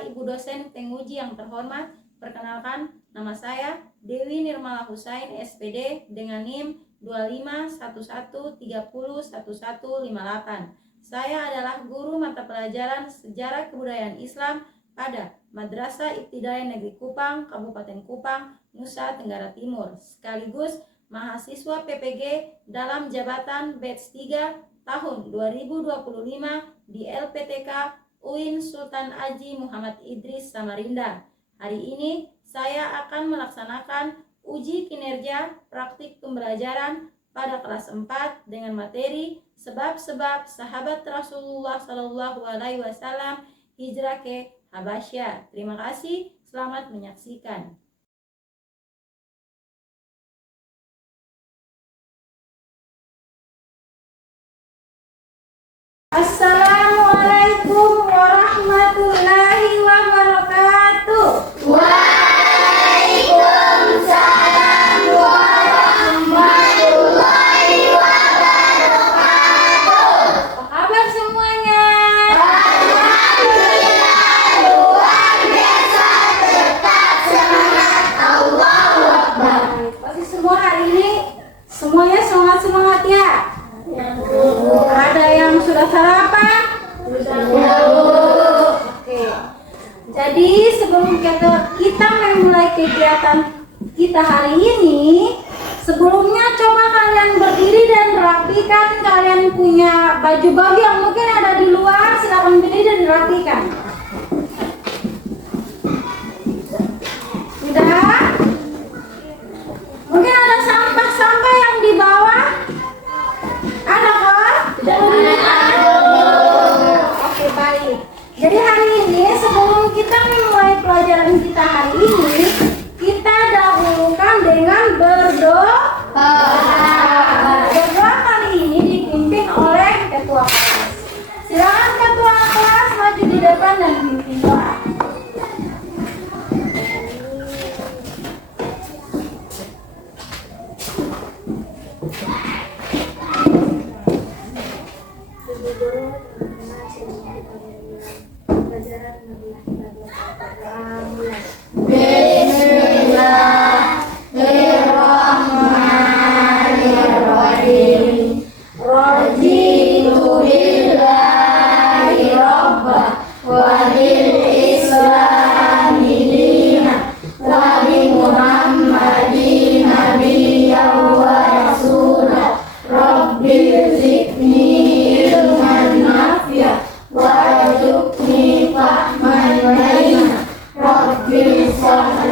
Bapak, Ibu dosen, penguji yang terhormat, perkenalkan nama saya Dewi Nirmala Husain, SPD dengan NIM 2511301158. Saya adalah guru mata pelajaran Sejarah Kebudayaan Islam pada Madrasah Ibtidaiyah Negeri Kupang, Kabupaten Kupang, Nusa Tenggara Timur, sekaligus mahasiswa PPG dalam jabatan batch 3 tahun 2025 di LPTK UIN Sultan Haji Muhammad Idris Samarinda. Hari ini saya akan melaksanakan uji kinerja praktik pembelajaran pada kelas 4 dengan materi sebab-sebab sahabat Rasulullah Shallallahu Alaihi Wasallam hijrah ke Habasyah. Terima kasih, selamat menyaksikan. Assalamualaikum warahmatullahi wabarakatuh. Waalaikumsalam warahmatullahi wabarakatuh. Apa kabar semuanya? Alhamdulillah, luar biasa, tetap semangat, Allahu Akbar. Pasti semua hari ini semuanya semangat ya. Ada yang sudah sarapan? Oke. Jadi sebelum kita memulai kegiatan kita hari ini, sebelumnya coba kalian berdiri dan rapikan. Kalian punya baju-baju yang mungkin ada di luar, silakan berdiri dan rapikan. Sudah? Mungkin ada sampah-sampah yang di bawah. Ada kah? Oke, baik. Jadi hari ini sebelum kita memulai pelajaran kita hari ini, kita dahulukan dengan berdoa. Berdoa kali ini dipimpin oleh ketua kelas. Silakan ketua kelas maju di depan dan pimpin doa. Bismillahirrahmanirrahim. Raditu billahi rabba wa bil islami dinan wa bi Muhammadin nabiyyan wa rasulah. Rabbi zidni ilman nafi'a warzuqni fahman baina. Rabbi shrah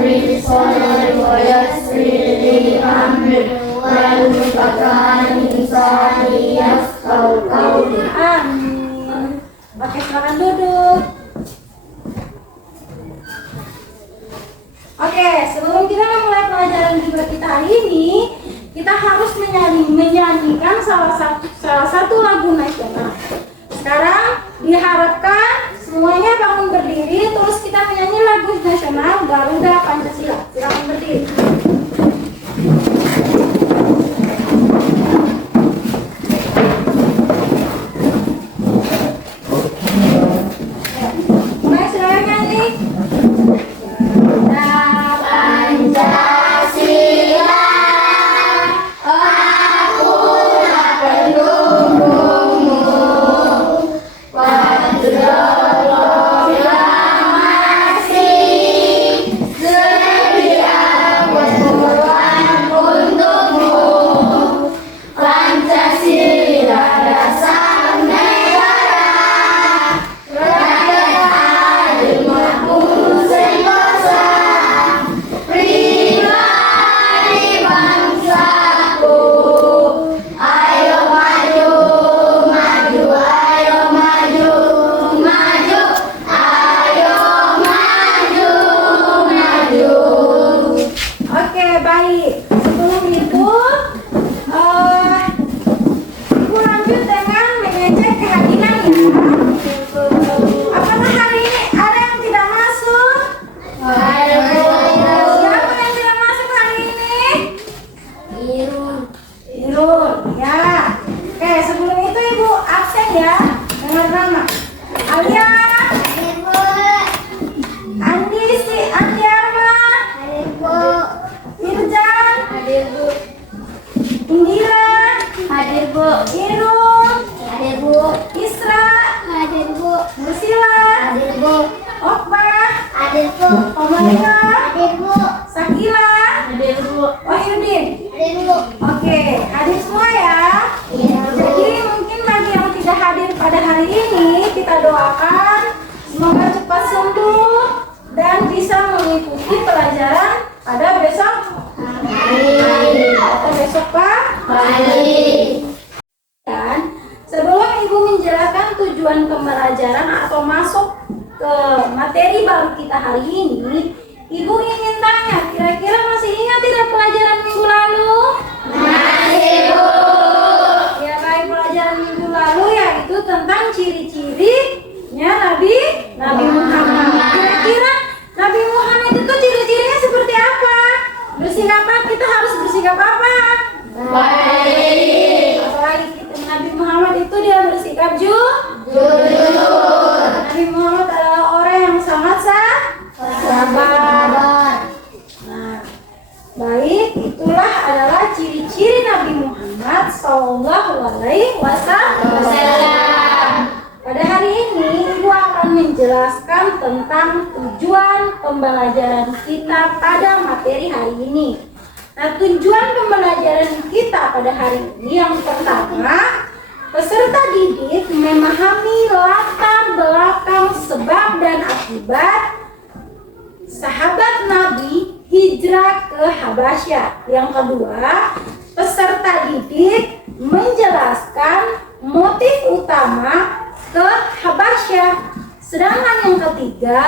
sadri wa yassir li amri wahlul 'uqdatam min lisani yafqahu qawli. Amin. Oke, silakan duduk. Oke, sebelum kita memulai pelajaran juga kita hari ini, kita harus menyanyikan salah satu lagu nasional. Sekarang diharapkan semuanya bangun berdiri, terus kita menyanyi lagu nasional Garuda Pancasila. Silakan berdiri. Mulai, silakan nyanyi. Pancasila, akulah pendukungmu. Proklamasi sedia berjuang untukmu. Pancasila dasar negara, rakyat adil makmur sentosa. Pribadi bangsaku, ayo maju, maju, ayo maju, maju, ayo maju, maju. Oke, baik. Sebelum itu, Ibu lanjut dengan mengecek kehadiran ya. Apakah hari ini ada yang tidak masuk? Siapa yang tidak masuk hari ini? Irun, ya. Oke, sebelum itu Ibu absen ya. Dengar nama. Alia, Sumaira, Hadir Bu. Sakila, Hadir Bu. Wahyudin. Hadir Bu. Oke, hadir semua ya. Jadi mungkin bagi yang tidak hadir pada hari ini, kita doakan semoga cepat sembuh dan bisa mengikuti pelajaran pada besok. Atau besok Pak? Dan sebelum Ibu menjelaskan tujuan pembelajaran atau masuk ke materi baru kita hari ini, Ibu ingin tanya, kira-kira masih ingat tidak pelajaran minggu lalu? Masih Bu. Ya baik, pelajaran minggu lalu yaitu tentang ciri-cirinya Nabi Muhammad. Kira-kira Nabi Muhammad itu ciri-cirinya seperti apa? Bersikap apa? Kita harus bersikap apa? Baik. Apalagi Nabi Muhammad itu dia bersikap Jujur. Nabi Muhammad adalah orang yang sangat sabar. Nah, baik, itulah adalah ciri-ciri Nabi Muhammad Sallallahu Alaihi Wasallam. Pada hari ini Ibu akan menjelaskan tentang tujuan pembelajaran kita pada materi hari ini. Nah, tujuan pembelajaran kita pada hari ini yang pertama, peserta didik memahami latar belakang sebab dan akibat sahabat Nabi hijrah ke Habasyah. Yang kedua, peserta didik menjelaskan motif utama ke Habasyah. Sedangkan yang ketiga,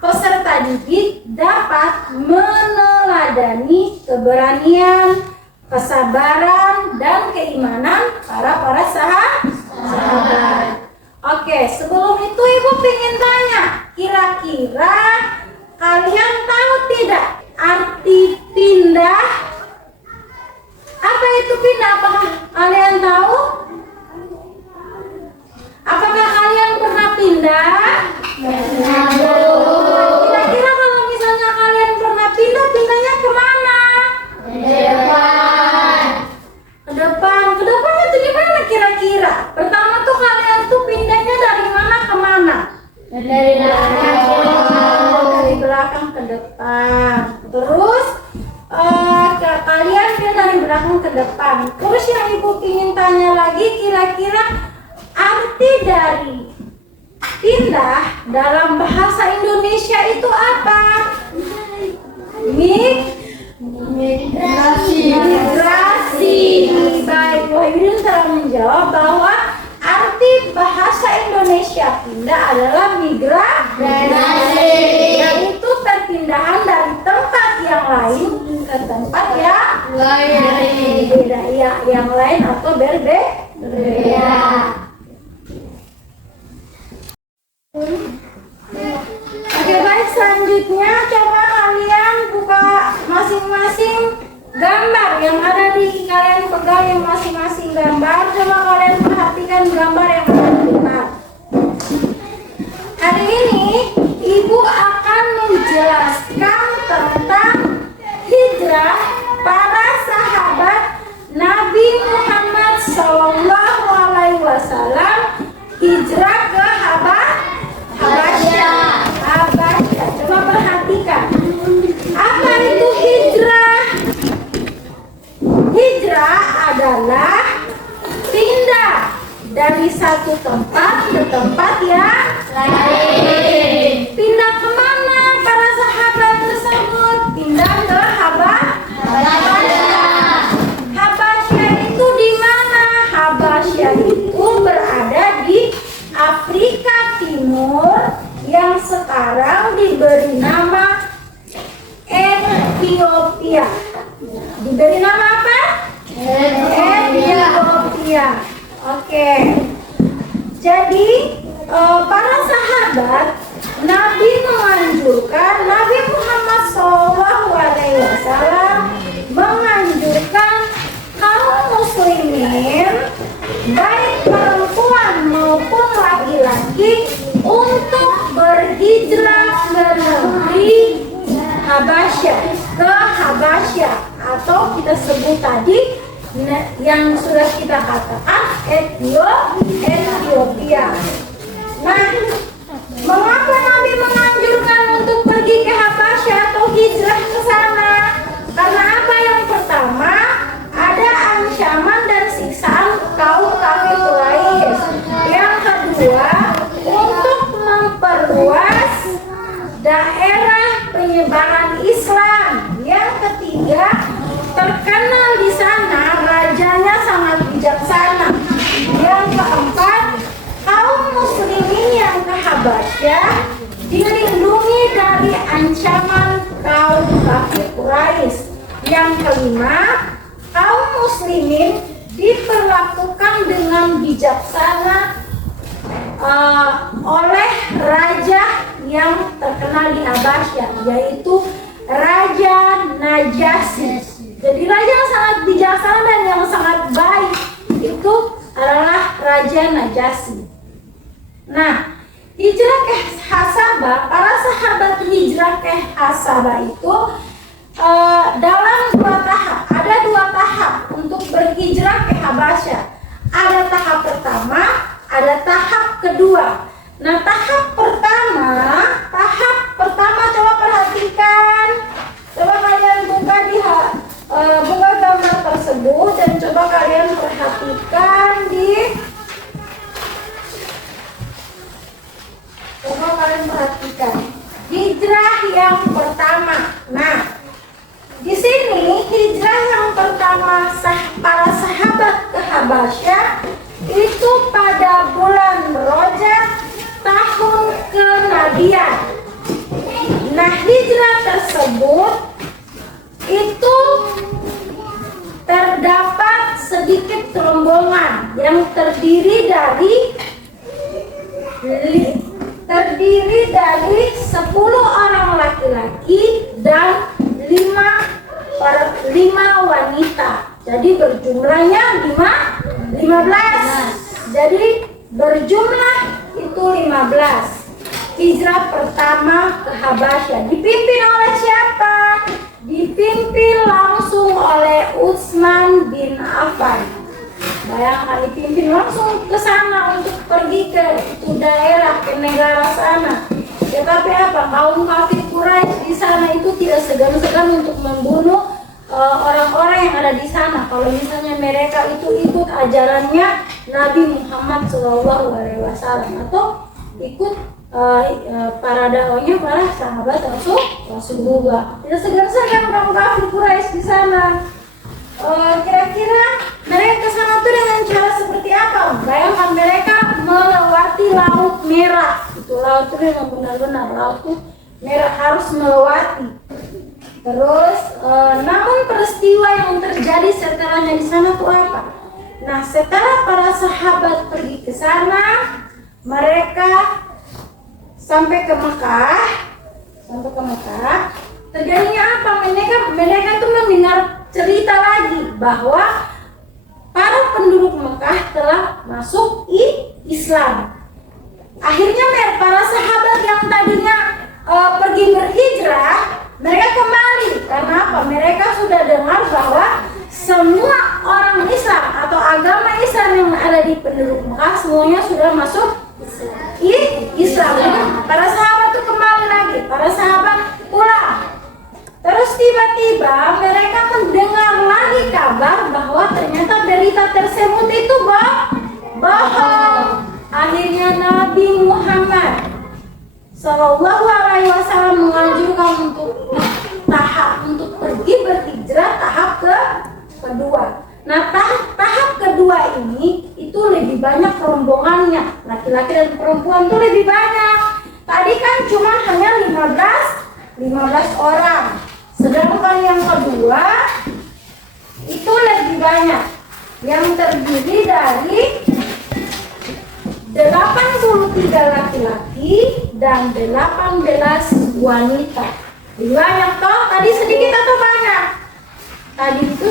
peserta didik dapat meneladani keberanian, kesabaran, dan keimanan para sahabat. Oke, sebelum itu Ibu ingin tanya, kira-kira kalian tahu tidak arti pindah? Apa itu pindah? Apakah kalian tahu? Apakah kalian pernah pindah? Kira-kira kalau misalnya kalian pernah pindah, pindahnya kemana? Ke depan. Ke depannya tuh gimana kira-kira? Pertama tuh kalian tuh pindahnya dari mana ke mana? Dari belakang ke depan. Terus kalian pindah dari belakang ke depan. Terus yang Ibu ingin tanya lagi, kira-kira arti dari pindah dalam bahasa Indonesia itu apa? Migrasi. Baik, Wahyudin telah menjawab bahwa arti bahasa Indonesia pindah adalah migrasi, yaitu perpindahan dari tempat yang lain ke tempat yang beda, yang lain atau berbeda. Oke, baik, selanjutnya coba kalian buka masing-masing gambar yang ada di kalian pegang yang masing-masing gambar. Coba kalian perhatikan gambar yang ada di depan. Hari ini Ibu akan menjelaskan tentang hijrah para sahabat Nabi Muhammad Sallallahu Alaihi Wasallam, hijrah ke Habasyah. Coba perhatikan. Apa itu hijrah? Hijrah adalah pindah dari satu tempat ke tempat yang lain. Pindah kemana para sahabat tersebut? Pindah ke Habasyah. Habasyah itu di mana? Habasyah itu berada di Afrika Timur yang sekarang diberi nama Ethiopia. Diberi nama apa? Ethiopia. Oke. Jadi para sahabat Nabi menganjurkan, Nabi Muhammad SAW menganjurkan kaum muslimin baik perempuan maupun laki-laki untuk berhijrah ke negeri Habasyah, ke Habasyah, atau kita sebut tadi yang sudah kita katakan Ethiopia. Nah, mengapa Nabi menganjurkan untuk pergi pergi ke Habasyah atau hijrah ke sana. Karena apa? Yang pertama, ada ancaman dan siksaan kaum kafir Quraisy. Yang kedua, untuk memperluas daerah penyebaran Islam. Yang ketiga, terkenal di sana rajanya sangat bijaksana. Yang keempat, kaum muslimin yang ke Habasyah dilindungi dari ancaman kaum kafir Quraisy. Yang kelima, kaum muslimin diperlakukan dengan bijaksana oleh raja yang terkenal di Habasyah, yaitu Raja Najasyi. Jadi raja yang sangat bijaksana dan yang sangat baik itu adalah Raja Najasyi. Nah, hijrah ke Hasabah, para sahabat hijrah ke Hasabah itu dalam dua tahap. Ada dua tahap untuk berhijrah ke Habasyah. Ada tahap pertama, ada tahap kedua. Nah, tahap pertama coba perhatikan. Coba kalian buka buka gambar tersebut dan coba kalian perhatikan hijrah yang pertama. Nah, di sini hijrah yang pertama para sahabat ke Habasyah itu pada bulan Rajab tahun kenabian. Nah, hijrah tersebut itu terdapat sedikit rombongan yang terdiri dari 10 orang laki-laki dan 5 wanita. Jadi berjumlahnya 15. Jadi berjumlah itu 15. Hijrah pertama ke Habasyah dipimpin oleh siapa? Dipimpin langsung oleh Utsman bin Affan. Bayangkan, dipimpin langsung ke sana untuk pergi ke daerah, ke negara sana. Tetapi apa? Kaum kafir Quraisy di sana itu tidak segan-segan untuk membunuh orang-orang yang ada di sana. Kalau misalnya mereka itu ikut ajarannya Nabi Muhammad SAW atau ikut para dakwahnya para sahabat Rasulullah. Tidak segan-segan kaum kafir Quraisy di sana. Kira-kira mereka ke sana tuh dengan cara seperti apa? Bayangkan mereka melewati Laut Merah. Itu laut itu yang benar-benar laut tuh merah, harus melewati. Terus, namun peristiwa yang terjadi setelahnya di sana tuh apa? Nah, setelah para sahabat pergi ke sana, mereka sampai ke Mekah, terjadinya apa? Mereka tuh mendengar cerita lagi bahwa para penduduk Mekah telah masuk Islam. Akhirnya para sahabat yang tadinya pergi berhijrah, mereka kembali. Karena apa? Mereka sudah dengar bahwa semua orang Islam atau agama Islam yang ada di penduduk Mekah semuanya sudah masuk Islam. Para sahabat itu kembali lagi, para sahabat pulang. Terus tiba-tiba mereka mendengar lagi kabar bahwa ternyata berita tersebut itu bohong. Akhirnya Nabi Muhammad SAW menganjurkan untuk pergi berhijrah tahap kedua. Nah, tahap kedua ini itu lebih banyak rombongannya, laki-laki dan perempuan itu lebih banyak. Tadi kan cuma hanya 15 orang. Sedangkan yang kedua itu lebih banyak, yang terdiri dari 83 laki-laki dan 18 wanita. Banyak toh? Tadi sedikit atau banyak? Tadi itu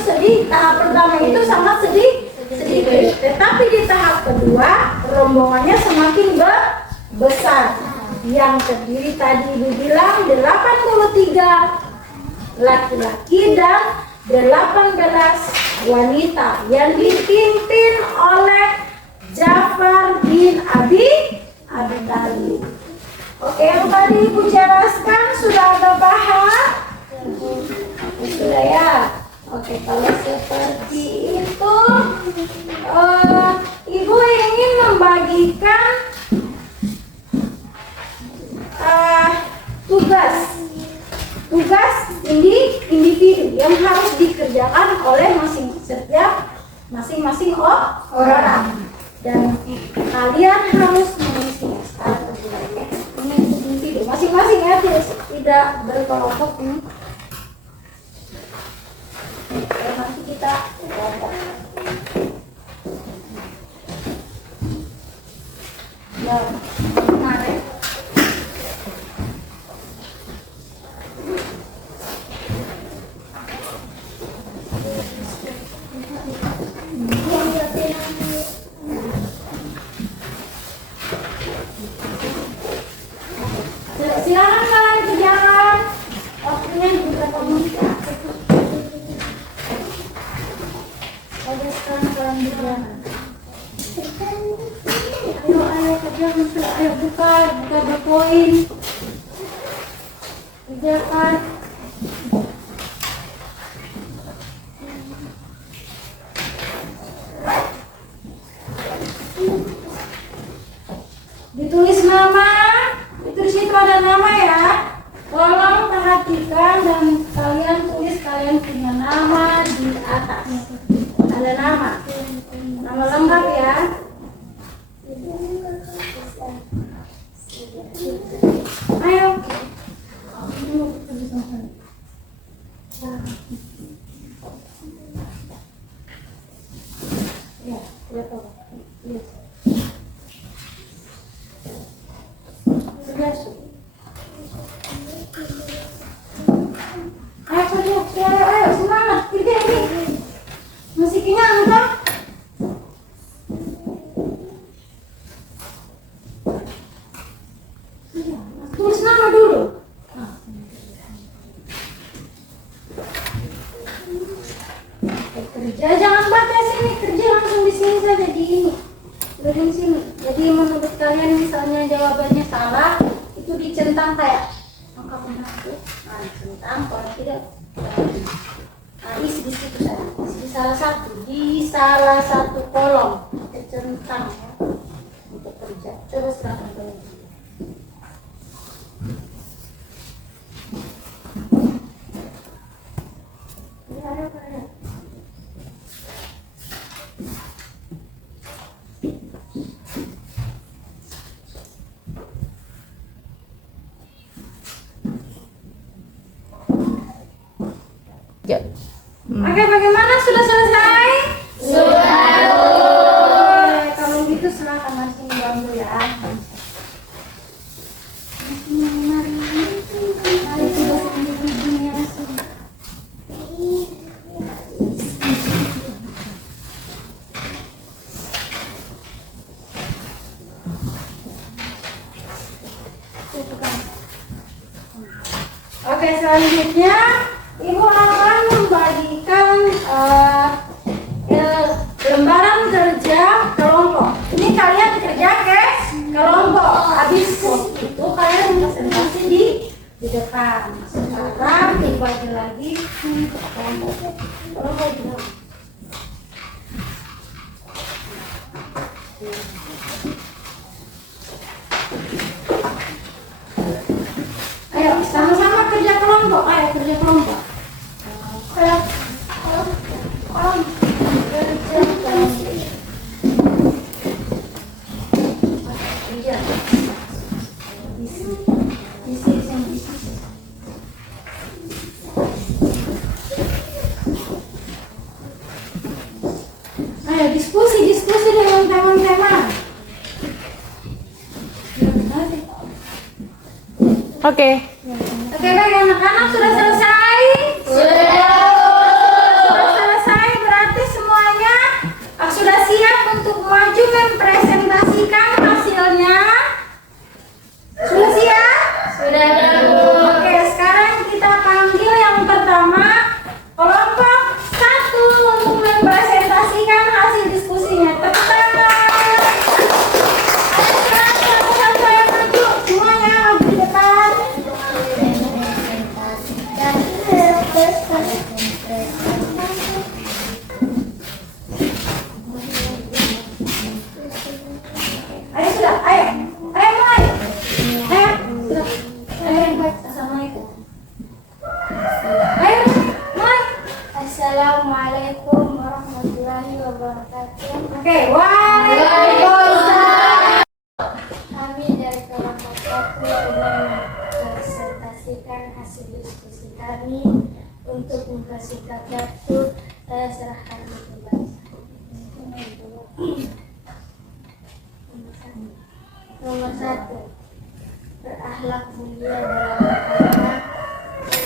tahap pertama itu sangat sedikit. Tetapi di tahap kedua rombongannya semakin besar. Yang terdiri tadi dibilang 83 laki-laki dan 18 wanita yang dipimpin oleh Ja'far bin Abi Thalib. Oke, yang tadi Ibu jelaskan sudah ada paham? Sudah ya? Oke, kalau seperti itu Ibu ingin membagikan tugas individu yang harus dikerjakan oleh masing-masing orang, dan kalian harus mengisinya secara terbuka. Ini individu masing-masing ya, tidak berkelompok. Nanti kita kelompok. Ya, menarik. Silakan kalian kerjakan. Waktunya beberapa menit. Oke, sekarang kalian kerjakan. Ayo kerjakan. Ayo buka berpoin. Kerjakan. Ditulis nama. Itu di situ ada nama ya. Tolong perhatikan dan kalian tulis kalian punya nama di atasnya. Ada nama. Nama lengkap ya. Ayo. Ya, lihat apa? Lihat. Ayo semangat, ini masih kenyang kan? Tulis nama dulu. Kerja jangan baca sini, kerja langsung di sini saja di ini. Di sini. Jadi menurut kalian misalnya jawabannya salah, itu dicentang kayak angka benar tuh. Nah, dicentang, kalau tidak isi di situ saja. Di salah satu kolom dicentang ya, untuk kerja. Coba silakan kalian. Oke, bagaimana? Sudah selesai? Sudah. Oke, kalau gitu silakan langsung bantu ya. Mari sudah sendiri langsung. Oke, selanjutnya Ibu akan membagikan lembaran kerja kelompok. Ini kalian kerja ke kelompok. Habis itu kalian presentasi di depan. Sekarang dibagi lagi kelompok. Ayo sama-sama kerja kelompok. Ayo kerja kelompok. Ayo diskusi dengan teman-teman. Oke. Oke, baik anak-anak, sudah selesai? Sudah selesai, berarti semuanya sudah siap untuk maju mempresentasikan hasilnya? Sudah siap? Sudah. Oke, sekarang kita panggil yang pertama, kelompok 1 untuk mempresentasikan hasil diskusinya. Tepuk tangan. Ayo, sekarang satu-satu yang maju, semuanya maju. Assalamualaikum warahmatullahi wabarakatuh. Oke, waalaikumsalam. Kami dari kelompok 1 sedang mempresentasikan hasil diskusi kami. Untuk mempersingkat waktu, saya serahkan ke Bapak. Nomor 1, berakhlak mulia dalam berkata.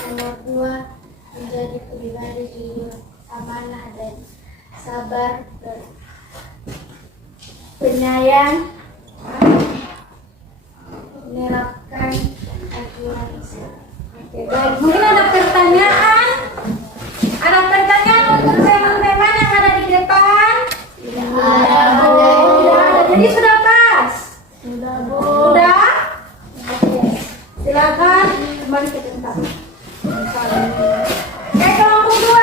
Nomor 2, menjadi pribadi jujur, amanah dan sabar, penyayang, menerapkan aturan Islam. Oke, baik. Mungkin ada pertanyaan? Ada pertanyaan untuk teman-teman yang ada di depan? Ada, Bu. Tidak ada. Jadi sudah pas? Sudah, Bu. Sudah? Oke. Silakan kembali ke tempat. Oke, kelompok 2.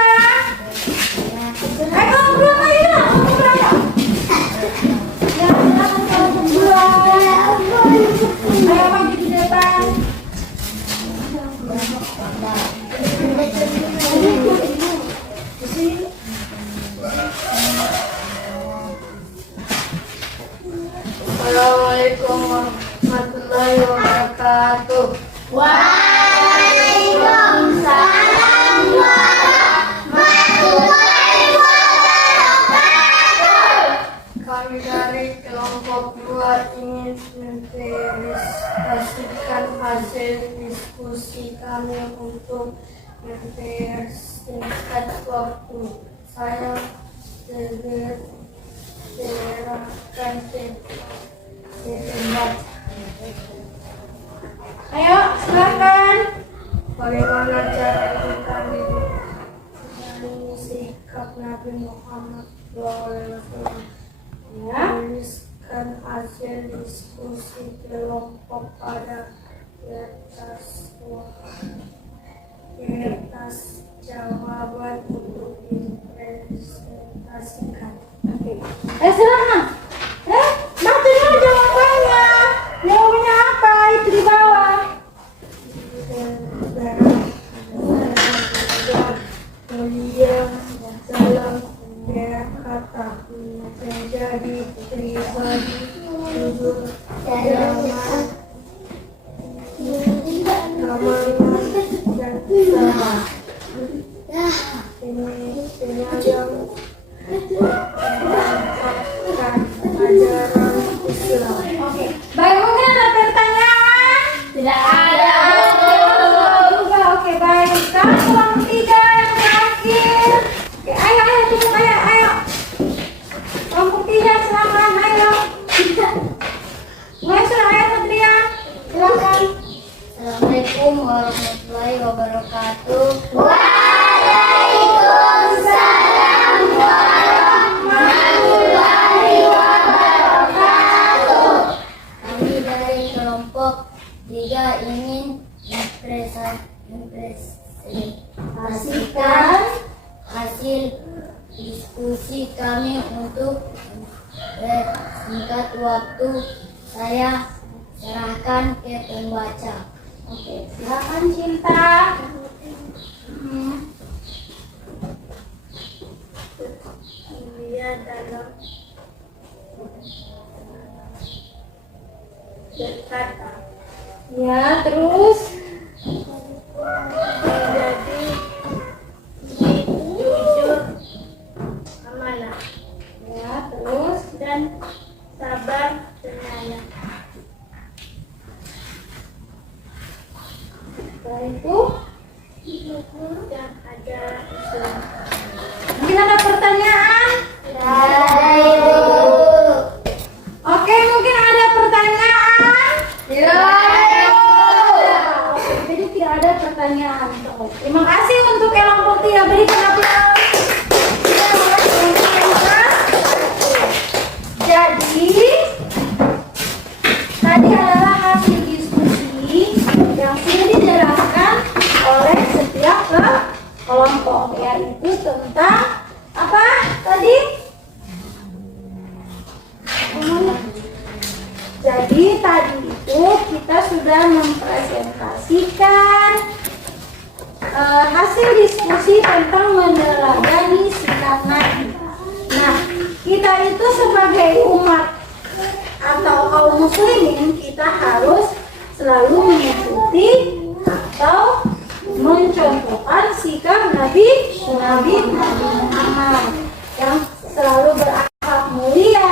Kelompok 2 ayo. Kelompok 2 ayo. Ya, silakan kelompok 2. Ayo maju di depan. Assalamualaikum warahmatullahi wabarakatuh. Waalaikumsalam warahmatullahi wabarakatuh. Kami dari kelompok 2 ingin mempresentasikan hasil diskusi kami untuk mempersingkat waktu. Saya serahkan ke tempat. Ayo, silakan. Bagaimana cara kita menjalani sikap Nabi Muhammad SAW? Ya. Tuliskan hasil diskusi kelompok pada kertas jawaban untuk dipresentasikan. Silakan. Baca dulu jawabannya. Jawabannya apa? Itu di bawah. Mulia dalam berkata, menjadi pribadi jujur, amanah dan sabar, penyayang, menerapkan ajaran Islam. Oke. Baik, mungkin ada pertanyaan? Tidak ada. Oke, baik. Sekarang kelompok 3 yang terakhir. Oke, ayo tutup, ayo. Kelompok 3 silakan, ayo. Mulai sudah, ayo Satria. Silakan. Assalamualaikum warahmatullahi wabarakatuh. Waalaikumsalam warahmatullahi wabarakatuh. Kami dari kelompok 3 ingin mempresentasikan hasil diskusi kami untuk singkat waktu. Saya serahkan ke pembaca. Oke, silakan Cinta. Mulia dalam berkata, Ya, terus. menjadi jujur, amanah, Ya, terus. dan sabar, penyayang. Setelah itu, Dan ajaran Islam. mungkin ada pertanyaan? Ada, Ibu. Oke, mungkin ada pertanyaan? Ya. Oke, jadi tidak ada pertanyaan. Terima kasih untuk kelompok 3. Berikan aplaus. Jadi, tadi adalah hasil diskusi yang sudah dijelaskan oleh setiap kelompok, yaitu tentang apa tadi? Jadi tadi itu kita sudah mempresentasikan hasil diskusi tentang meneladani sebagai umat atau kaum muslimin, kita harus selalu mengikuti atau mencontohkan sikap Nabi Muhammad yang selalu berakhlak mulia,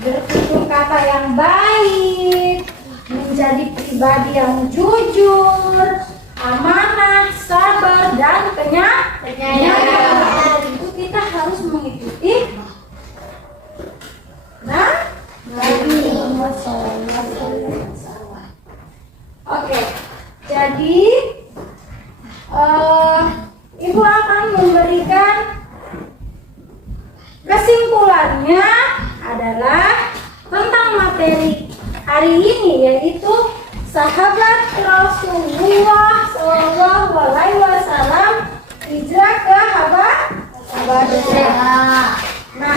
bertutur kata yang baik, menjadi pribadi yang jujur, amanah, sabar, dan penyayang. Itu kita harus mengikuti Nabi Muhammad SAW. Oke, jadi Ibu akan memberikan kesimpulannya adalah tentang materi hari ini, yaitu sahabat Rasulullah SAW hijrah ke Habasyah. Nah,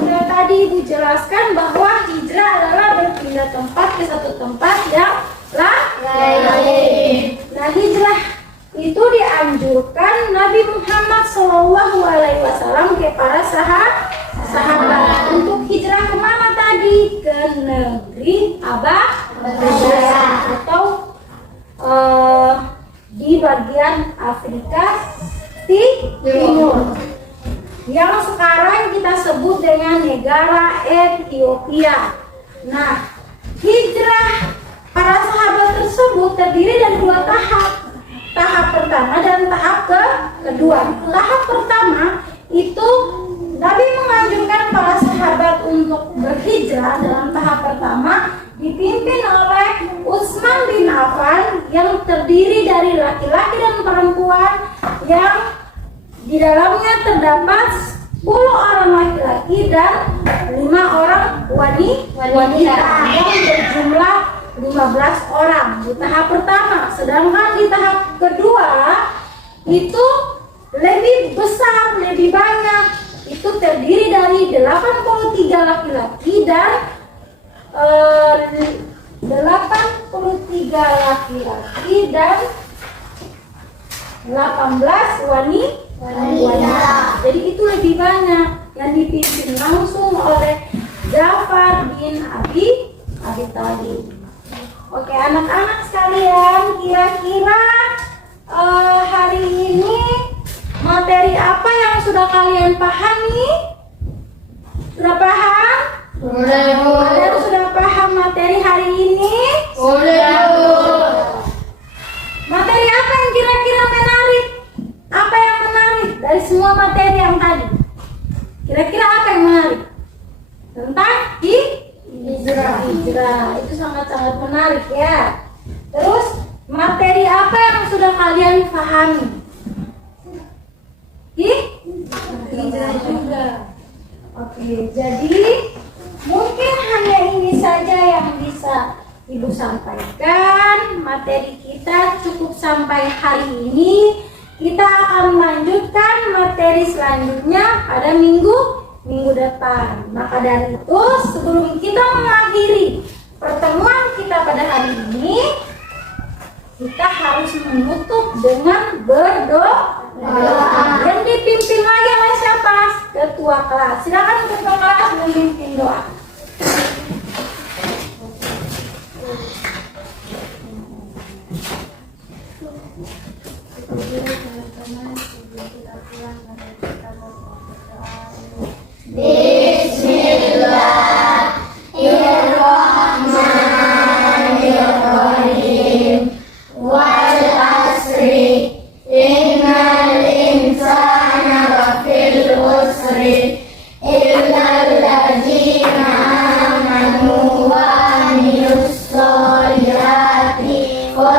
sudah tadi Ibu jelaskan bahwa hijrah adalah berpindah tempat ke satu tempat yang lain. Nah, hijrah itu dianjurkan Nabi Muhammad SAW ke para sahabat untuk hijrah kemana tadi? Ke negeri Habasyah atau di bagian Afrika Timur yang sekarang kita sebut dengan negara Ethiopia. Nah, hijrah para sahabat tersebut terdiri dari dua tahap. Tahap pertama dan tahap kedua. Tahap pertama itu Nabi menganjurkan para sahabat untuk berhijrah. Dalam tahap pertama dipimpin oleh Utsman bin Affan yang terdiri dari laki-laki dan perempuan, yang di dalamnya terdapat 10 orang laki-laki dan 5 orang wanita yang berjumlah 15 orang di tahap pertama. Sedangkan di tahap kedua itu lebih besar, lebih banyak. Itu terdiri dari 83 laki-laki dan 18 wanita. Jadi itu lebih banyak, yang dipimpin langsung oleh Ja'far bin Abi Thalib. Oke, anak-anak sekalian, kira-kira hari ini materi apa yang sudah kalian pahami? Sudah paham? Ada yang sudah paham materi hari ini? Materi apa yang kira-kira menarik? Apa yang menarik dari semua materi yang tadi? Kira-kira apa yang menarik? Tentang hijrah. Itu sangat-sangat menarik ya. Terus materi apa yang sudah kalian pahami? Hijrah juga. Oke, jadi mungkin hanya ini saja yang bisa Ibu sampaikan. Materi kita cukup sampai hari ini. Kita akan melanjutkan materi selanjutnya pada minggu depan. Maka dari itu, sebelum kita mengakhiri pertemuan kita pada hari ini, kita harus menutup dengan berdoa. Dan dipimpin lagi oleh siapa? Ketua kelas. Silakan ketua kelas memimpin doa. Bismillahirrahmanirrahim. Wal asri innal insana lafil khusri illal ladzina amanu wa amilus solihati wa